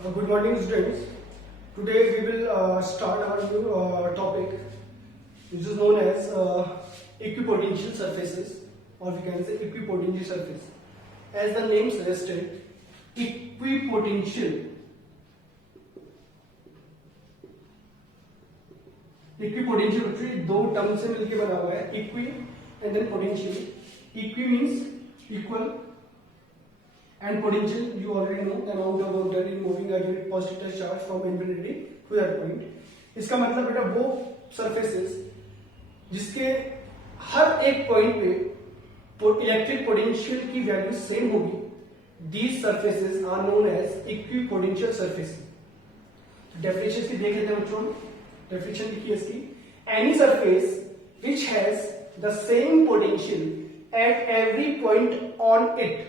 Good morning, students. Today we will start our new topic, which is known as equipotential surfaces, or we can say equipotential surface. As the name suggested, equipotential. Equipotential actually दो term से मिलके बना हुआ है, equi and then potential. Equi means equal. And potential, you already know the amount of work done in moving a unit positive charge from infinity to that point. इसका मतलब बेटा वो surfaces जिसके हर एक पॉइंट पे इलेक्ट्रिक पोटेंशियल की value same होगी, these surfaces are known as equipotential surfaces. Definition की देख लेते हैं बच्चों. डेफिनेशन लिखिए इसकी. Any surface which has the same potential at every point on it.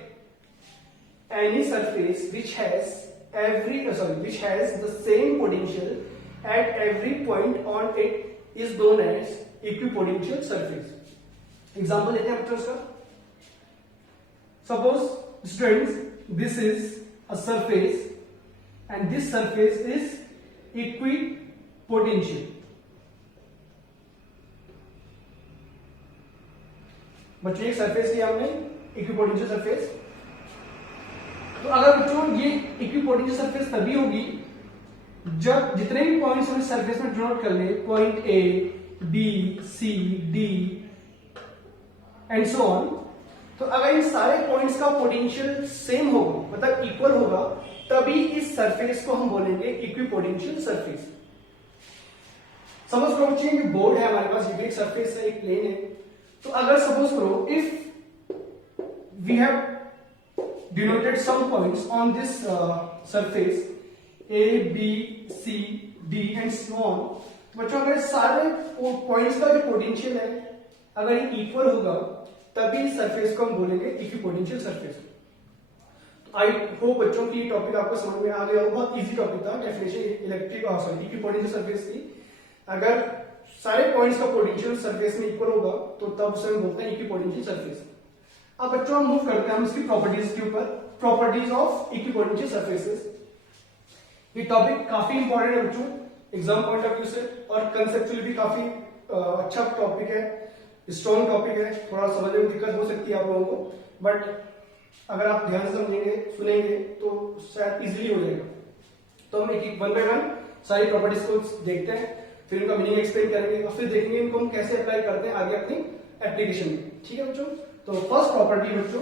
Any surface which has the same potential at every point on it is known as equipotential surface. Example लेते हैं बच्चों इसका. Suppose students, this is a surface and this surface is equipotential. बच्चों एक surface लिया हमने, equipotential surface. तो अगर बच्चों ये इक्विपोटेंशियल सरफेस तभी होगी जब जितने भी पॉइंट्स हम इस सरफेस में डिनोट कर ले, point A, B, C, D and so on. तो अगर इन सारे पॉइंट्स का पोटेंशियल सेम होगा, मतलब इक्वल होगा, तभी इस सरफेस को हम बोलेंगे इक्विपोटेंशियल सरफेस. सपोज करो बच्चों ये बोर्ड है हमारे पास, ये एक सरफेस है, एक प्लेन है. तो अगर सपोज करो if we have denoted some points on this surface A, B, C, D and so on. तो बच्चों अगर सारे पॉइंट्स का जो पोटेंशियल है अगर ये इक्वल होगा तभी इस सरफेस को हम बोलेंगे इक्विपोटेंशियल सरफेस. आई होप बच्चों की टॉपिक आपको समझ में आ गया हो. बहुत इजी टॉपिक था. डेफिनेशन इक्विपोटेंशियल सरफेस की. अगर सारे पॉइंट्स का पोटेंशियल सरफेस में इक्वल होगा तो तब उसे हम बोलते हैं इक्विपोटेंशियल सरफेस. अब बच्चों हम मूव करते हैं हम इसकी प्रॉपर्टीज के ऊपर. Properties of equipotential surfaces. ये टॉपिक काफी इंपॉर्टेंट है बच्चों एग्जाम पॉइंट ऑफ व्यू से, और कंसेप्चुअली भी काफी अच्छा टॉपिक है, स्ट्रॉन्ग टॉपिक है. थोड़ा समझने में दिक्कत हो सकती है आप लोगों को, बट अगर आप ध्यान से समझेंगे सुनेंगे तो शायद इजीली हो जाएगा. तो हम एक वन बाय वन सारी प्रॉपर्टीज को देखते हैं, फिर उनका मीनिंग एक्सप्लेन करेंगे और फिर देखेंगे इनको हम कैसे अप्लाई करते हैं आगे अपनी एप्लीकेशन में. ठीक है बच्चों. तो फर्स्ट प्रॉपर्टी बच्चों,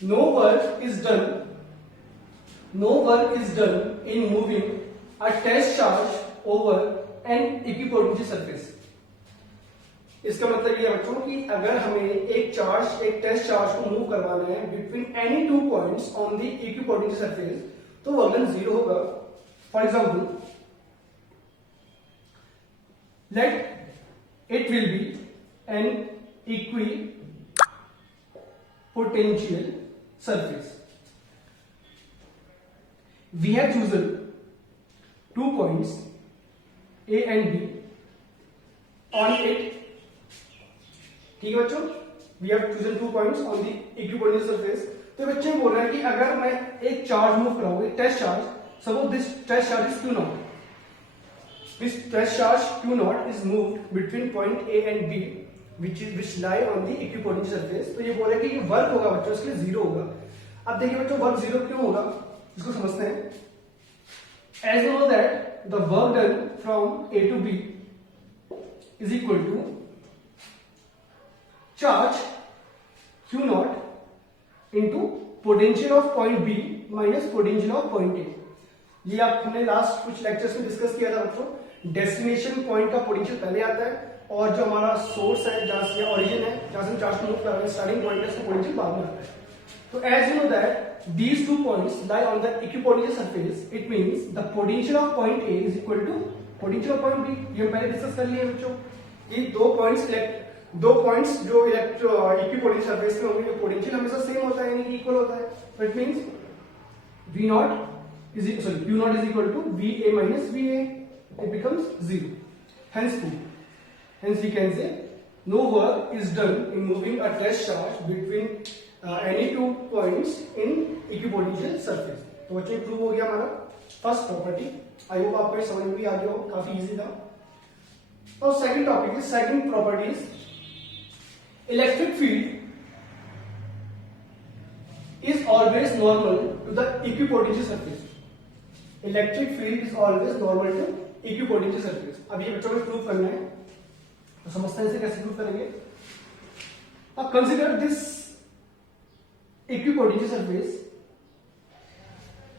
no work is done in moving a test charge over an equipotential surface. इसका मतलब ये बच्चों कि अगर हमें एक टेस्ट चार्ज को मूव करवाना है between any two points on the equipotential surface तो वर्क डन जीरो होगा. For example let it will be an potential surface. We have chosen 2 points A and B on it. ठीक है बच्चों, we have chosen 2 points on the equipotential surface. तो बच्चे बोल रहे हैं कि अगर मैं एक चार्ज मूव कराऊं, एक test charge, suppose this test charge is Q0. This test charge Q0 is moved between point A and B which lie on the equipotential surface. तो ये बोल रहे हैं कि ये वर्क होगा बच्चों इसके लिए जीरो होगा. अब देखिए बच्चों वर्क जीरो क्यों होगा इसको समझते हैं. As you know that the work done from A to B is equal to charge Q0 into potential of point B minus potential of point A. ये आप हमने लास्ट कुछ लेक्चर्स में डिस्कस किया था बच्चों. डेस्टिनेशन पॉइंट का potential पहले आता है और जो हमारा सोर्स है जहां से ओरिजिन है जहां से हम चार्ज को मूव कर रहे हैं स्टार्टिंग पॉइंट है उसका पोटेंशियल बाद में आता है. तो as you know that these two points lie on the equipotential surface, it means the potential of point A is equal to potential of point B. ये हम पहले डिस्कस कर लिए बच्चों. ये दो पॉइंट्स जो इक्विपोटेंशियल सरफेस में होंगे पोटेंशियल हमेशा सेम होता है यानी कि इक्वल होता है. तो it means Q0 is equal to VA minus VA. It becomes 0. Hence we can say no work is done in moving a test charge between any two points in equipotential surface. तो बच्चों ये prove हो गया हमारा first property. I hope आपको समझ में भी आ गया हो, काफी इजी था। तो second topic is second property is electric field is always normal to the equipotential surface. Electric field is always normal to equipotential surface. अब ये बच्चों को प्रूव करना है, तो समझते हैं इसे कैसे प्रूव करेंगे। अब consider this equipotential surface.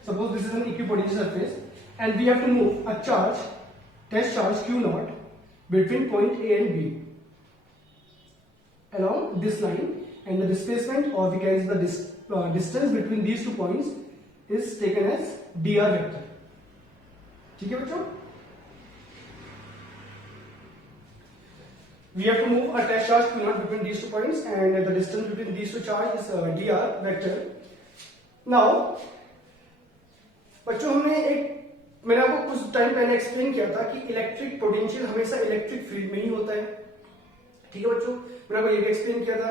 Suppose this is an equipotential surface and we have to move a charge, test charge Q naught between point A and B along this line, and the displacement, or we can say the distance between these 2 points is taken as dr vector. ठीक है बच्चों, we have to move a test charge Q naught between these 2 points and the distance between these 2 charges is dr vector. Now बच्चों मैंने आपको कुछ time पहले explain किया था कि इलेक्ट्रिक पोटेंशियल हमेशा इलेक्ट्रिक फील्ड में ही होता है। ठीक है बच्चों, मैंने आपको ये भी एक्सप्लेन किया था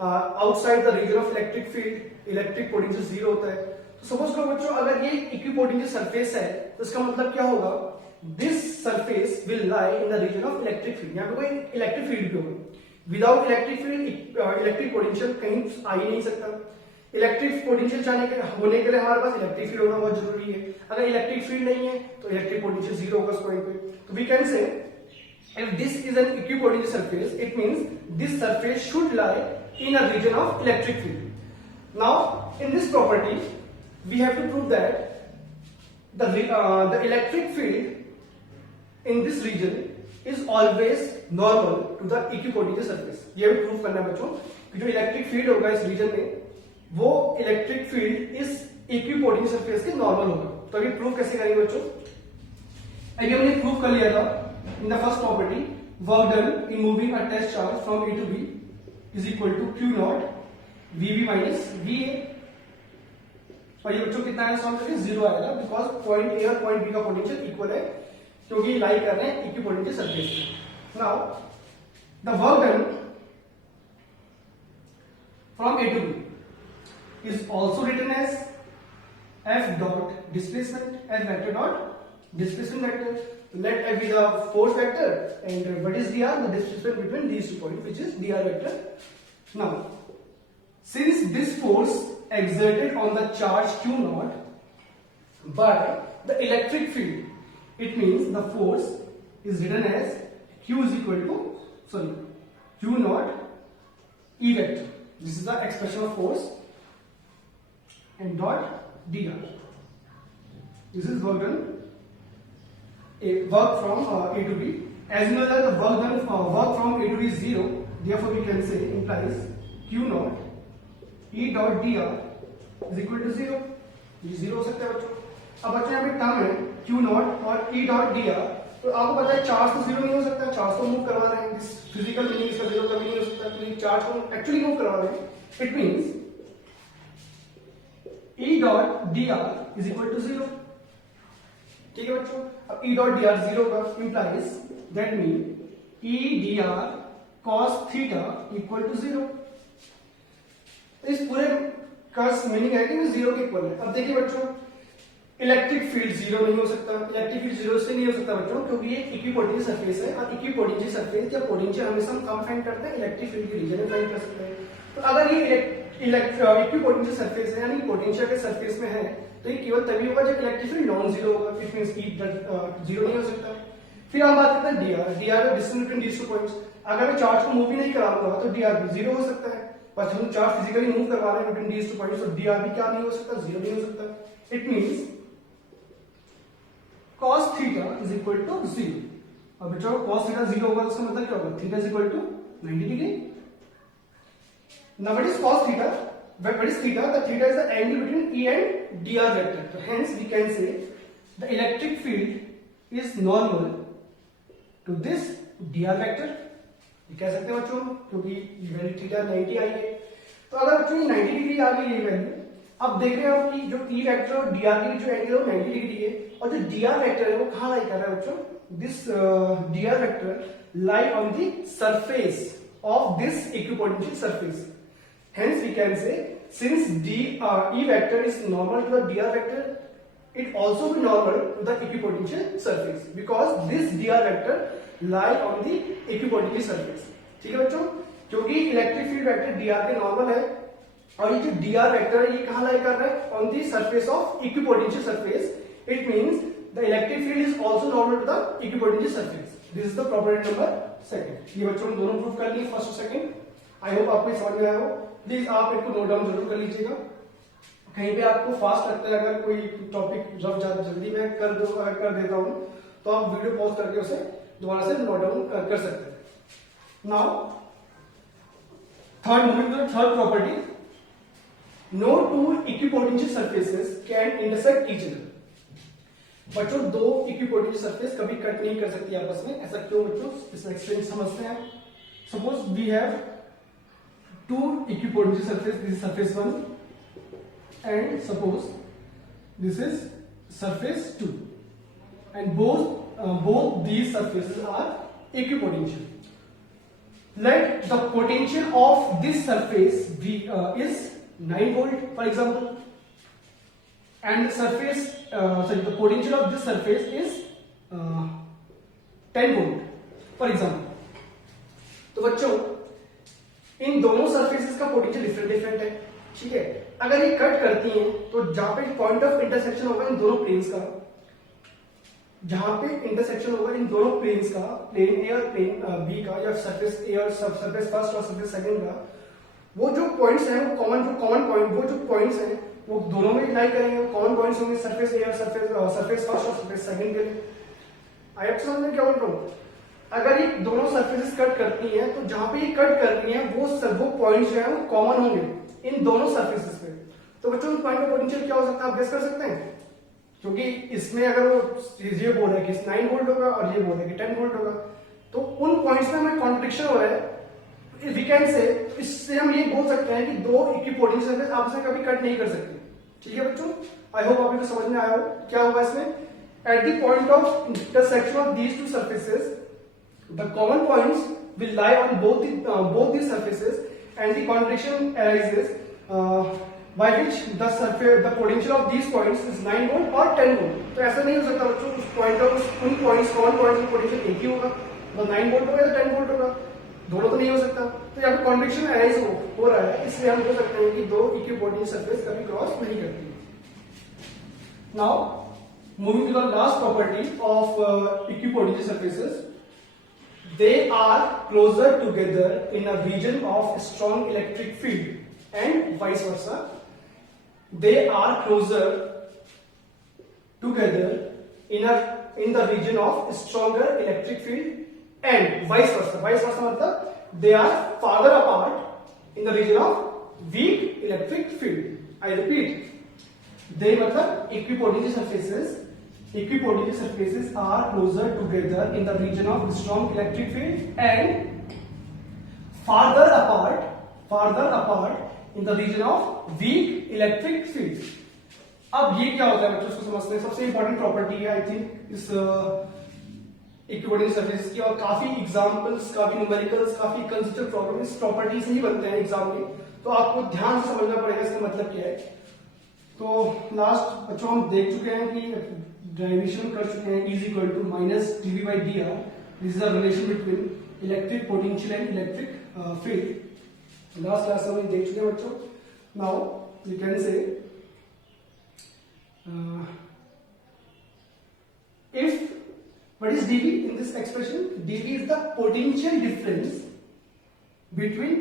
outside the region of electric field electric potential zero होता है। तो सपोज करो बच्चों, अगर ये इक्विपोटेंशियल सरफेस है तो इसका मतलब क्या होगा, this surface will lie in the region of electric field. यहाँ पे कोई इलेक्ट्रिक फील्ड भी होगा। Without electric field electric potential कहीं आ ही नहीं सकता। इलेक्ट्रिक पोटेंशियल होने के लिए हमारे पास इलेक्ट्रिक फील्ड होना बहुत जरूरी है। अगर इलेक्ट्रिक फील्ड नहीं है तो इलेक्ट्रिक पोटेंशियल जीरो होगा उस पॉइंट पे। तो we can say if this is an equipotential surface, it means this surface should lie in a region of electric field. Now in this property we have to prove that the electric field in this region is always normal to the equipotential surface. ये भी prove करना है बच्चों कि जो electric field होगा इस reason में वो इलेक्ट्रिक फील्ड इस इक्विपोटेंशियल सरफेस के नॉर्मल होगा। तो अभी प्रूव कैसे करेंगे बच्चों, अभी हमने प्रूव कर लिया था in the first property, work done in moving a test charge from A to B is equal to Q naught VB minus VA। और ये बच्चों कितना है सॉल्व करके जीरो आएगा, बिकॉज पॉइंट ए और पॉइंट बी का पोटेंशियल इक्वल है क्योंकि लाई कर रहे हैं इक्विपोटेंशियल सरफेस पे। Now the work done from A to B is also written as F dot displacement as vector dot displacement vector. Let F be the force vector and what is dr, the displacement between these 2 points, which is dr vector. Now since this force exerted on the charge Q naught by the electric field, it means the force is written as Q is equal to Q naught E vector. This is the expression of force and dot dr. This is work done work from A to B. As you know that the work done work from A to B is zero, therefore we can say implies Q naught E dot dr is equal to zero. ये zero हो सकता है बच्चों। अब बच्चों यहाँ पे term है Q naught और E dot dr, तो आपको पता है चार्ज तो जीरो नहीं हो सकता, चार्ज तो मूव करवा रहे हैं। दिस फिजिकल मीनिंग इसका जीरो कभी नहीं हो सकता, क्योंकि चार्ज को एक्चुअली मूव करवा रहे हैं। It means E dot dr is equal to zero। ठीक है बच्चों, अब E डॉट dr जीरो का implies that mean E dr cos theta equal to zero. इस पूरे का मीनिंग है कि जीरो के इक्वल है। अब देखिए बच्चों, इलेक्ट्रिक फील्ड जीरो नहीं हो सकता। इलेक्ट्रिक फील्ड जीरो से नहीं हो सकता बच्चों, क्योंकि ये इक्विपोटेंशियल सरफेस है और इक्विपोटेंशियल सरफेस या पोटेंशियल हमेशा हम कम फाइंड करते हैं, इलेक्ट्रिक फील्ड के रीजन में फाइंड कर सकते हैं। तो अगर ये इक्विपोटेंशियल सरफेस है यानी पोटेंशियल के सरफेस में है तो ये केवल तभी होगा जब इलेक्ट्रिक फील्ड नॉन जीरो होगा। इट मींस कि जीरो नहीं हो सकता। फिर हम बात करते हैं dr का डिस्टेंस बिटवीन दीस 2 पॉइंट्स। अगर मैं चार्ज को मूव ही नहीं कराऊंगा तो dr भी जीरो हो सकता है, पर हम चार्ज फिजिकली मूव करवा रहे हैं बिटवीन दीस 2 पॉइंट्स, तो dr भी क्या नहीं हो सकता, जीरो नहीं हो सकता। It means cos theta is equal to zero. अब बच्चों cos थीटा जीरो होगा तो इसका मतलब क्या होगा, theta is equal to 90 degree. Now what is cos theta? What is theta? The theta is the angle between E and dr vector. So hence we can say the electric field is normal to this dr vector. ये कह सकते हैं बच्चों, क्योंकि value theta 90 आई है। तो अगर बच्चों 90 डिग्री आ गई ये वैल्यू, अब देख रहे हो कि जो E वेक्टर और dr के जो एंगल है वो 90 डिग्री है, और जो dr वेक्टर है वो कहाँ लाई कर रहा है बच्चों, this dr vector lie on the surface of this equipotential surface. Hence we can say since E vector is normal to the dr vector, it also be normal to the equipotential surface because this dr vector lie on the equipotential surface. ठीक है बच्चों, क्योंकि electric field vector dr के normal है और ये जो dr vector है ये कहां लाई कर रहा है? On the surface of equipotential surface. It means the electric field is also normal to the equipotential surface. This is the property number second. ये बच्चों ने दोनों प्रूव कर लिए, फर्स्ट और सेकंड. आई होप आपको समझ में आया हो. प्लीज आप इनको नोट डाउन जरूर कर लीजिएगा. कहीं पे आपको फास्ट लगता है, अगर कोई टॉपिक जल्दी मैं कर देता हूं तो आप वीडियो पॉज करके उसे दोबारा से नोट डाउन कर सकते हैं. Now moving to third property. No two equipotential surfaces can intersect each other. बच्चों दो इक्विपोटेंशियल सरफेस कभी कट नहीं कर सकती आपस में. ऐसा क्यों बच्चों? इसमें एक्सप्लेन समझते हैं. Suppose we have two equipotential surface. This is surface 1 and suppose this is surface 2 and both these surfaces are equipotential. Let the potential of this surface be is 9 volt for example and the surface the potential of this surface is 10 volt for example. तो बच्चों इन दोनों surfaces का potential different है. ठीक है, अगर ये cut करती हैं तो जहां पे पॉइंट ऑफ इंटरसेक्शन होगा इन दोनों प्लेन्स का, जहां पे इंटरसेक्शन होगा इन दोनों प्लेन्स का, प्लेन ए और प्लेन बी का, या सरफेस ए और सरफेस फर्स्ट और सरफेस सेकंड का, वो जो पॉइंट्स हैं वो कॉमन पॉइंट, वो जो पॉइंट्स हैं वो दोनों में लाई करेंगे. कॉमन पॉइंट्स होंगे सरफेस ए और सरफेस फर्स्ट और सरफेस सेकंड के लिए. आई आप समझ में क्या बोल रहा हूं? अगर ये दोनों सरफेसेस कट करती हैं तो जहां पे ये कट कर रही हैं वो पॉइंट्स जो है वो कॉमन होंगे इन दोनों सरफेसेस पे. तो बच्चों पॉइंट का पोटेंशियल क्या हो सकता है आप गेस कर सकते हैं? क्योंकि इसमें अगर वो ये बोल रहा है कि 9 वोल्ट होगा और ये बोल रहा है कि 10 वोल्ट होगा, तो उन पॉइंट्स में हमें कॉन्ट्रडिक्शन हो रहा है. वी कैन से, इससे हम ये बोल सकते हैं कि दो इक्विपोटेंशियल सरफेस आपस में कभी कट नहीं कर सकती. ठीक है बच्चों, आई होप आपको समझ में आया हो. क्या होगा इसमें? At the point of intersection of these two surfaces the common points will lie on both these surfaces and the contradiction arises by which the potential of these points is 9 volt or 10 volt. तो ऐसा नहीं हो सकता बच्चों, उस point of उन points common points का potential एक ही होगा, तो 9 वोल्ट होगा या 10 वोल्ट होगा, दोनों तो नहीं हो सकता. तो यहाँ पे कॉन्ट्रडिक्शन अराइज हो रहा है, इसलिए हम बोल सकते हैं कि दो इक्विपोटेंशियल सरफेस कभी क्रॉस नहीं करती. Now moving to the last property of equipotential surfaces. They are closer together in a region of strong electric field and vice versa. They are closer together in the region of stronger electric field and vice versa. Vice versa मतलब they are farther apart in the region of weak electric field. I repeat, they मतलब equipotential surfaces are closer together in the region of strong electric field and farther apart in the region of weak electric field. अब ये क्या होता है बच्चों, उसको समझते हैं. सबसे इंपॉर्टेंट प्रॉपर्टी है आई थिंक इस इक्विपोटेंशियल सरफेसेस की, और काफी एग्जांपल्स, काफी न्यूमेरिकल्स, काफी कंसेप्चुअल प्रॉब्लम इस प्रॉपर्टी से ही बनते हैं एग्जाम में. तो आपको ध्यान से समझना पड़ेगा इसका मतलब क्या है. तो लास्ट बच्चों हम देख चुके हैं कि डेरिवेशन कर चुके हैं. Is equal to minus dv by dr. This is the relation between electric potential and electric field. Last class में देख चुके हैं बच्चों. Now you can say if what is dv in this expression? dv is the potential difference between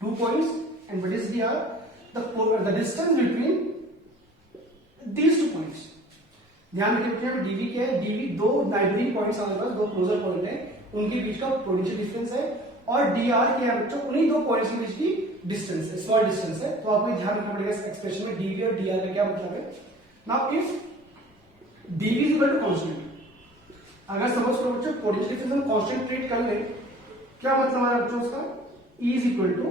2 points, and what is dr? The distance between these 2 points. ध्यान रखिए dv क्या है? dv दो नाइबरिंग पॉइंट्स हमारे पास, दो closure point है, उनके बीच का पोटेंशियल डिफरेंस है. और dr क्या है बच्चों? उन्हीं दो पॉइंट्स के बीच की डिस्टेंस है, स्मॉल डिस्टेंस है. तो आपको ध्यान रखना पड़ेगा इस एक्सप्रेशन में dv और dr का क्या मतलब है. Now if dv is equal to constant, अगर सपोज करो बच्चों पोटेंशियल डिफरेंस हम कांस्टेंट ट्रीट कर ले, क्या मतलब हमारा बच्चों उसका? E is equal to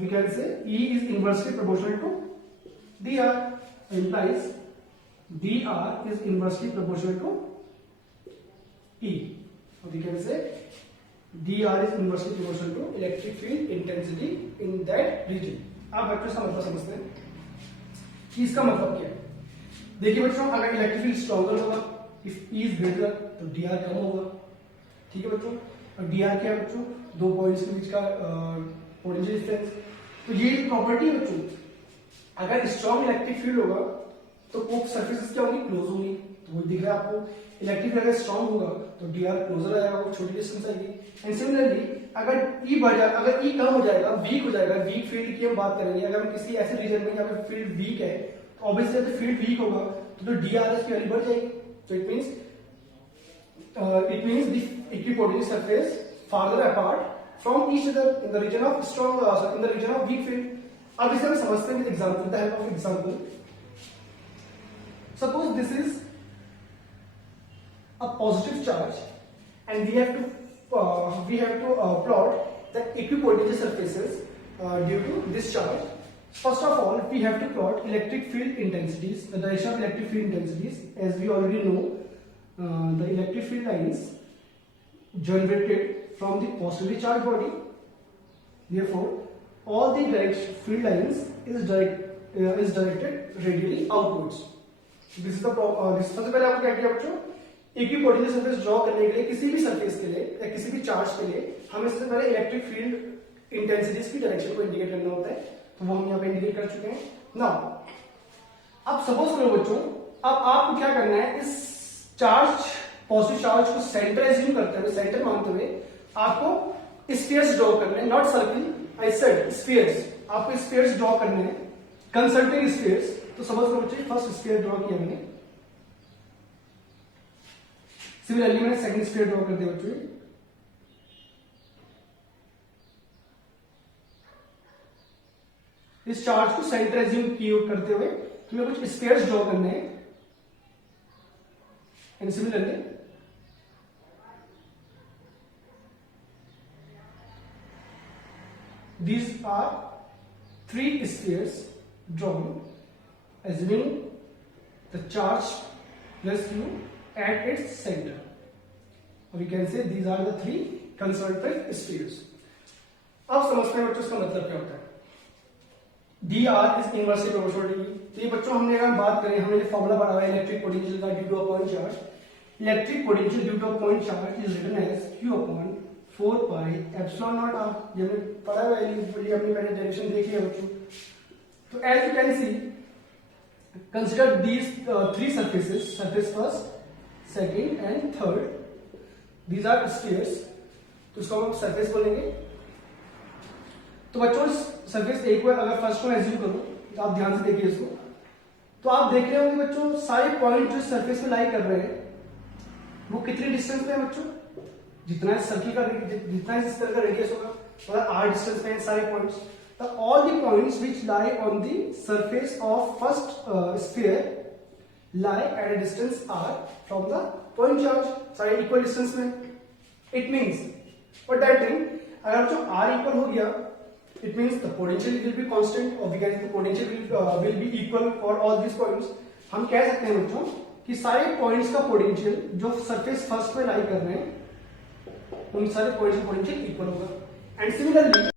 we can say E is inversely proportional to dr, implies dr is inversely proportional to E. We can say dr is inversely proportional to electric field intensity in that region. आप बच्चों इसका मतलब समझते हैं कि इसका मतलब क्या है. देखिए बच्चों, अगर इलेक्ट्रिक फील्ड स्ट्रॉन्गर होगा, इफ ई इज ग्रेटर तो डी आर कम होगा। ठीक है बच्चों, और डी आर क्या है बच्चों, दो पॉइंट्स के बीच का पोटेंशियल डिफरेंस। तो ये प्रॉपर्टी है बच्चों, अगर स्ट्रॉन्ग इलेक्ट्रिक फील्ड होगा तो वो सरफेसेस क्या होंगी, क्लोज होंगी। तो वो दिख रहा है आपको, इलेक्ट्रिक अगर स्ट्रॉन्ग होगा तो डी आर क्लोजर आएगा, वो छोटी डिस्टेंस आएगी। एंड सिमिलरली अगर ई बढ़ जाए, अगर ई कम हो जाएगा, वीक हो जाएगा, वीक फील्ड की हम बात करेंगे, अगर हम किसी ऐसे रीजन में जहाँ पे फील्ड वीक है तो ऑब्वियसली जब फील्ड वीक होगा तो डी आर एस की वैल्यू बढ़ जाएगी। तो it means the equipotential surface farther apart from each other in the region of strong in the region of weak field. अब इसे हम समझते हैं with example, with the help of example. Suppose this is a positive charge and we have to plot the equipotential surfaces due to this charge. First of all, we have to plot electric field intensities, the direction of electric field intensities. As we already know, the electric field lines generated from the positively charged body. Therefore, all the direct field lines is directed radially outwards. This is the सबसे पहले आपको क्या किया बच्चों, equipotential surface draw करने के लिए किसी भी सरफेस के लिए या किसी भी चार्ज के लिए हमें सबसे पहले इलेक्ट्रिक फील्ड इंटेंसिटीज की डायरेक्शन को इंडिकेट करना होता है। तो वो हम यहाँ पे इंडिकेट कर चुके हैं। नाउ अब सपोज करो बच्चों, अब आपको क्या करना है, इस चार्ज पॉजिटिव चार्ज को सेंटर एज्यूम करते हुए, सेंटर मानते हुए आपको स्फीयर्स ड्रॉ करने हैं, not circle, I said spheres. आपको स्फीयर्स ड्रॉ करने हैं, कंसल्टिंग स्फीयर्स। तो समझ लो बच्चे, फर्स्ट स्फीयर ड्रॉ किया मैंने, सिमिलरली मैंने सेकंड स्फीयर ड्रॉ कर दिया बच्चों। इस चार्ज को सेंटर एज्यूम करते हुए तुम्हें कुछ स्फीयर्स ड्रॉ करने हैं। And similarly these are three spheres drawn assuming the charge plus q at its center, or we can say these are the three concentric spheres. अब समझते हैं बच्चों इसका मतलब क्या होता है। D R is inversely proportional to. तो ये बच्चों हमने अगर बात करें, हमने फॉर्मूला पढ़ा हुआ है इलेक्ट्रिक पोटेंशियल का due to a point charge. Electric potential due to a point charge is written as q upon 4 pi epsilon naught R. ये हमने पढ़ा हुआ है, हमने पहले डेरिवेशन देखी है बच्चों। तो as you can see, consider these three surfaces, surface first, second and third, these are spheres. तो इसको हम सरफेस बोलेंगे। तो बच्चों सरफेस एक बार अगर फर्स्ट को एज्यूम करो तो आप ध्यान से देखिए इसको, तो आप देख रहे होंगे बच्चों सारे पॉइंट जो सरफेस में लाई कर रहे हैं वो कितनी डिस्टेंस पे है बच्चों, जितना सर्किल का जितना इस तरह का रेडियस होगा मतलब r डिस्टेंस में सारे पॉइंट्स। तो all the points which lie on the surface of first sphere lie at a distance r from the point charge, सारे इक्वल डिस्टेंस में। It means what that mean, अगर जो r equal हो गया, it means the potential will be constant और we can say the potential will be equal for all this points. हम कह सकते हैं बच्चों कि सारे पॉइंट्स का पोटेंशियल जो सरफेस फर्स्ट में लाई कर रहे हैं उन सारे पॉइंट्स का पोटेंशियल इक्वल होगा। एंड सिमिलरली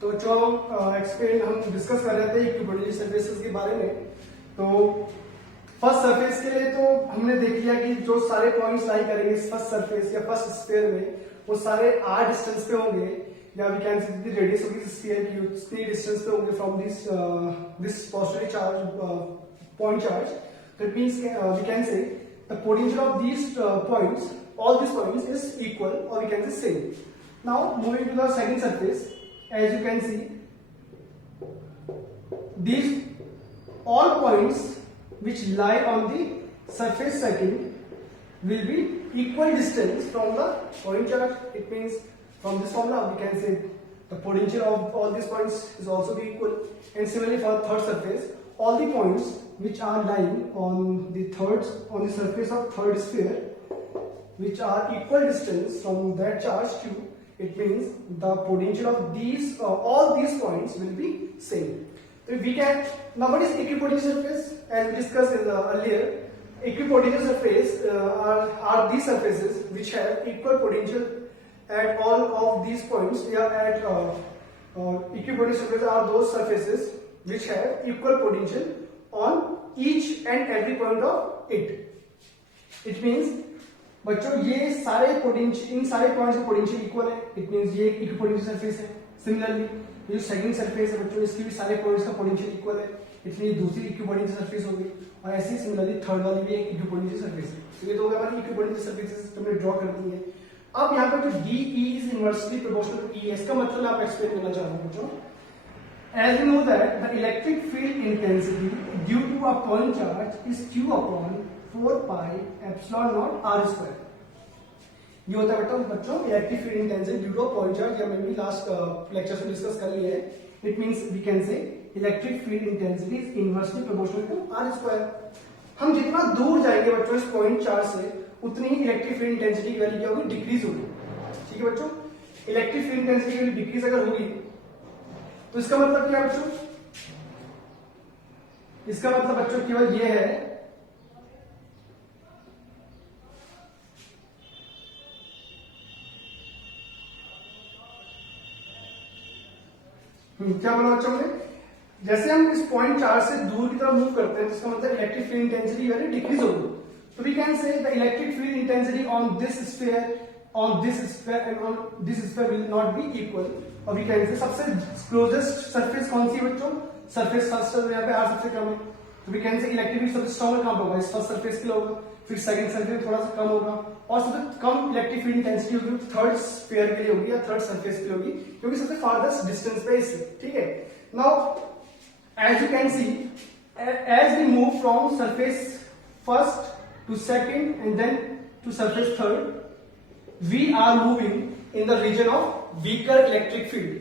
तो जो हम डिस्कस कर रहे थे इक्विपोटेंशियल सरफेसेस के बारे में, तो फर्स्ट सरफेस के लिए तो हमने देख लिया कि जो सारे पॉइंट्स लाई करेंगे इस फर्स्ट सरफेस या फर्स्ट स्फीयर में वो सारे r डिस्टेंस पे होंगे, या we can say the radius of this sphere की उतनी डिस्टेंस पे होंगे from this positively charge point charge. So it means we can say the potential of these points, all these points is equal, or we can say same. Now moving to the second surface, as you can see, these all points which lie on the surface second will be equal distance from the point charge. It means from this formula we can say the potential of all these points is also be equal. And similarly for third surface, all the points which are lying on the surface of third sphere which are equal distance from that charge q, it means the potential of these all these points will be same. So we can, now what is equipotential surface? As we discussed earlier, equipotential surface are these surfaces which have equal potential at all of these points. They are at equipotent surfaces are those surfaces which have equal potential on each and every point of it. It means बच्चों ये सारे potential, इन सारे points का potential equal है. It means ये एक equipotential surface है. Similarly ये जो सेकंड सरफेस है बच्चों, इसकी भी सारे पॉइंट्स का पोटेंशियल इक्वल है. इसलिए दूसरी इक्विपोटेंशियल सरफेस होगी. और ऐसे ही सिमिलरली थर्ड वाली भी एक इक्विपोटेंशियल सरफेस है. तो ये तो हमारी इक्विपोटेंशियल सरफेसेस तुमने ड्रॉ कर दी है. अब यहाँ पर जो DE is inversely proportional to E, इसका मतलब आप एक्सप्लेन करना चाह रहा हूँ बच्चों. As we know that the electric field intensity due to a point charge is Q upon 4 pi epsilon naught r square. ये होता है बच्चों electric field intensity due to a point charge, या मैंने लास्ट लेक्चर में discuss कर लिया है. It means we can say electric field intensity is inversely proportional to r square. हम जितना दूर जाएंगे बच्चों इस पॉइंट चार्ज से, उतनी ही इलेक्ट्रिक फील्ड इंटेंसिटी की वैल्यू क्या होगी, डिक्रीज होगी. ठीक है बच्चों, इलेक्ट्रिक फील्ड इंटेंसिटी की वैल्यू डिक्रीज अगर होगी तो इसका मतलब क्या बच्चों, इसका मतलब बच्चों केवल ये है क्या बोला बच्चों ने, जैसे हम इस पॉइंट चार्ज से दूर की तरफ मूव करते हैं, जिसका मतलब electric field intensity value decrease होगी. तो we can say the electric field intensity on this sphere and on this sphere will not be equal. और वी कैन से सबसे क्लोजेस्ट सरफेस कौन सी बच्चों, सरफेस फर्स्ट है, यहाँ पे r सबसे कम है. तो we can say electric field सबसे स्ट्रॉन्गर कहाँ होगा, इस फर्स्ट सरफेस के लिए होगा. फिर सेकंड सरफेस थोड़ा सा कम होगा, और सबसे कम इलेक्ट्रिक फील्ड इंटेंसिटी होगी थर्ड स्फीयर के लिए होगी, या थर्ड सरफेस के लिए होगी, क्योंकि सबसे फारदेस्ट डिस्टेंस पे इससे. ठीक है. Now as you can see, as we move from surface first to second and then to surface third, we are moving in the region of weaker electric field.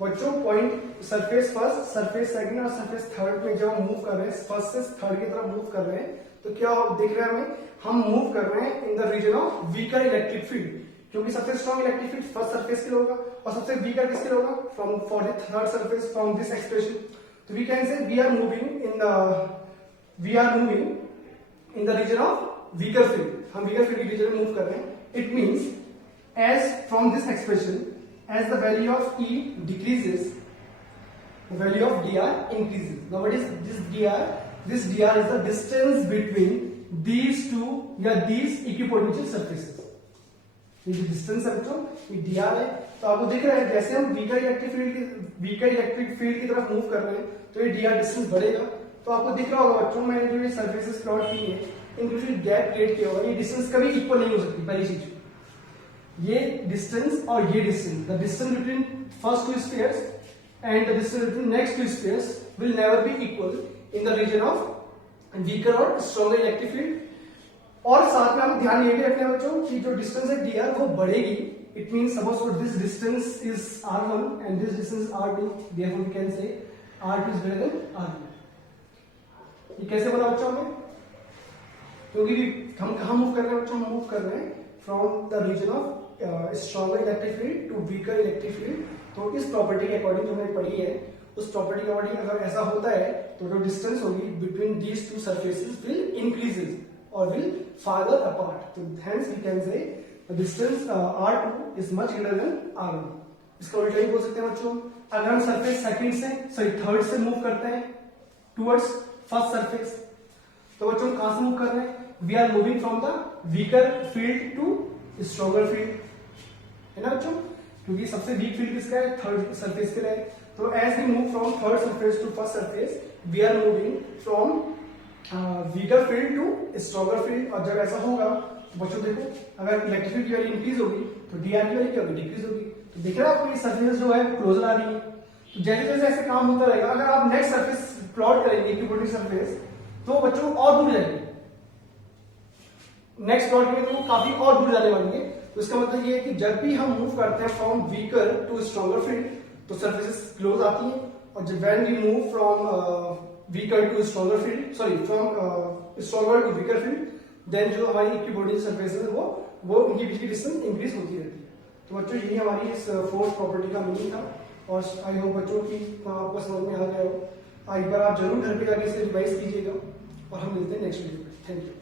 बच्चों point surface first, surface second और surface third में जब हम move कर रहे हैं, first से third की तरफ मूव कर रहे हैं, तो क्या दिख रहा है हमें, हम मूव कर रहे हैं in the region of weaker electric field. क्योंकि सबसे strong electric field first surface के लिए होगा, और सबसे वीकर किसके लिए होगा, from for the third surface from this expression. तो we can say we are moving in the region of weaker field. हम वीकर फील्ड के रीजन में मूव कर रहे हैं. It means as from this expression, as the value of E decreases, the value of dr increases. Now what is this dr? This dr is the distance between these two या these equipotential surfaces. ये जो distance है बच्चों, ये dr है. तो आपको दिख रहा है जैसे हम वीकर इलेक्ट्रिक फील्ड की तरफ मूव कर रहे हैं, तो ये dr डिस्टेंस बढ़ेगा. तो आपको दिख रहा होगा बच्चों, मैंने जो ये सर्फेसेस प्लॉट की है, इनके बीच गैप क्रिएट किया होगा. ये डिस्टेंस कभी इक्वल नहीं हो सकती. पहली चीज, ये डिस्टेंस और ये distance, the distance between first two spheres and the distance between next two spheres will never be equal in the region of weaker और स्ट्रॉन्गर इलेक्ट्रिक फील्ड. और साथ में हमें ध्यान ये भी रखना है बच्चों कि जो डिस्टेंस है dr वो बढ़ेगी. It means suppose this distance is r1 and this distance r2, therefore we can say r2 is greater than r1. ये कैसे बना बच्चों हमें, क्योंकि हम कहा मूव कर रहे हैं बच्चों, हम मूव कर रहे हैं from the region of stronger electric field to weaker electric field. तो इस प्रॉपर्टी के अकॉर्डिंग जो हमने पढ़ी है, उस प्रॉपर्टी के अकॉर्डिंग अगर ऐसा होता है तो जो डिस्टेंस होगी between these two surfaces will increases और विल फार्दर अपार्ट. तो hence we can say the distance r2 is much greater than r1. इसका उल्टा ही बोल सकते हैं बच्चों, अगर हम सरफेस सेकंड से थर्ड से मूव करते हैं टुवर्ड्स फर्स्ट सरफेस, तो बच्चों कहां से मूव कर रहे हैं, we are moving from the weaker field to stronger field, है ना बच्चों, क्योंकि सबसे वीक फील्ड किसका है, थर्ड सरफेस के लिए. तो as we move from third surface to first surface, we are moving from weaker field to stronger field. और जब ऐसा होगा तो बच्चों देखो, अगर इलेक्ट्रिक फील्ड की वैल्यू इंक्रीज होगी तो dr की वैल्यू क्या होगी, डिक्रीज होगी. तो देख रहे हो आपको ये सरफेस जो है क्लोजर आ रही है. तो जैसे जैसे ऐसे काम होता रहेगा, अगर आप नेक्स्ट सरफेस प्लॉट करेंगे इक्विपोटेंशियल सरफेस, तो बच्चों और दूर जाएंगे नेक्स्ट प्लॉट में, तो काफी और दूर जाने वाली है. तो इसका मतलब ये है कि जब भी हम मूव करते हैं from weaker to stronger field, तो सरफेसेस क्लोज आती हैं. और जब when we move from weaker to stronger field, sorry from stronger to weaker field, then जो हमारी इक्विपोटेंशियल सरफेसेस है वो उनकी बीच की डिस्टेंस इंक्रीज होती रहती है. तो बच्चों यही हमारी इस फोर्थ प्रॉपर्टी का मीनिंग था. और आई होप बच्चों की आपको समझ में आ गया हो. एक बार आप जरूर घर पे जाके इसे रिवाइज कीजिएगा, और हम मिलते हैं नेक्स्ट वीडियो में. Thank you.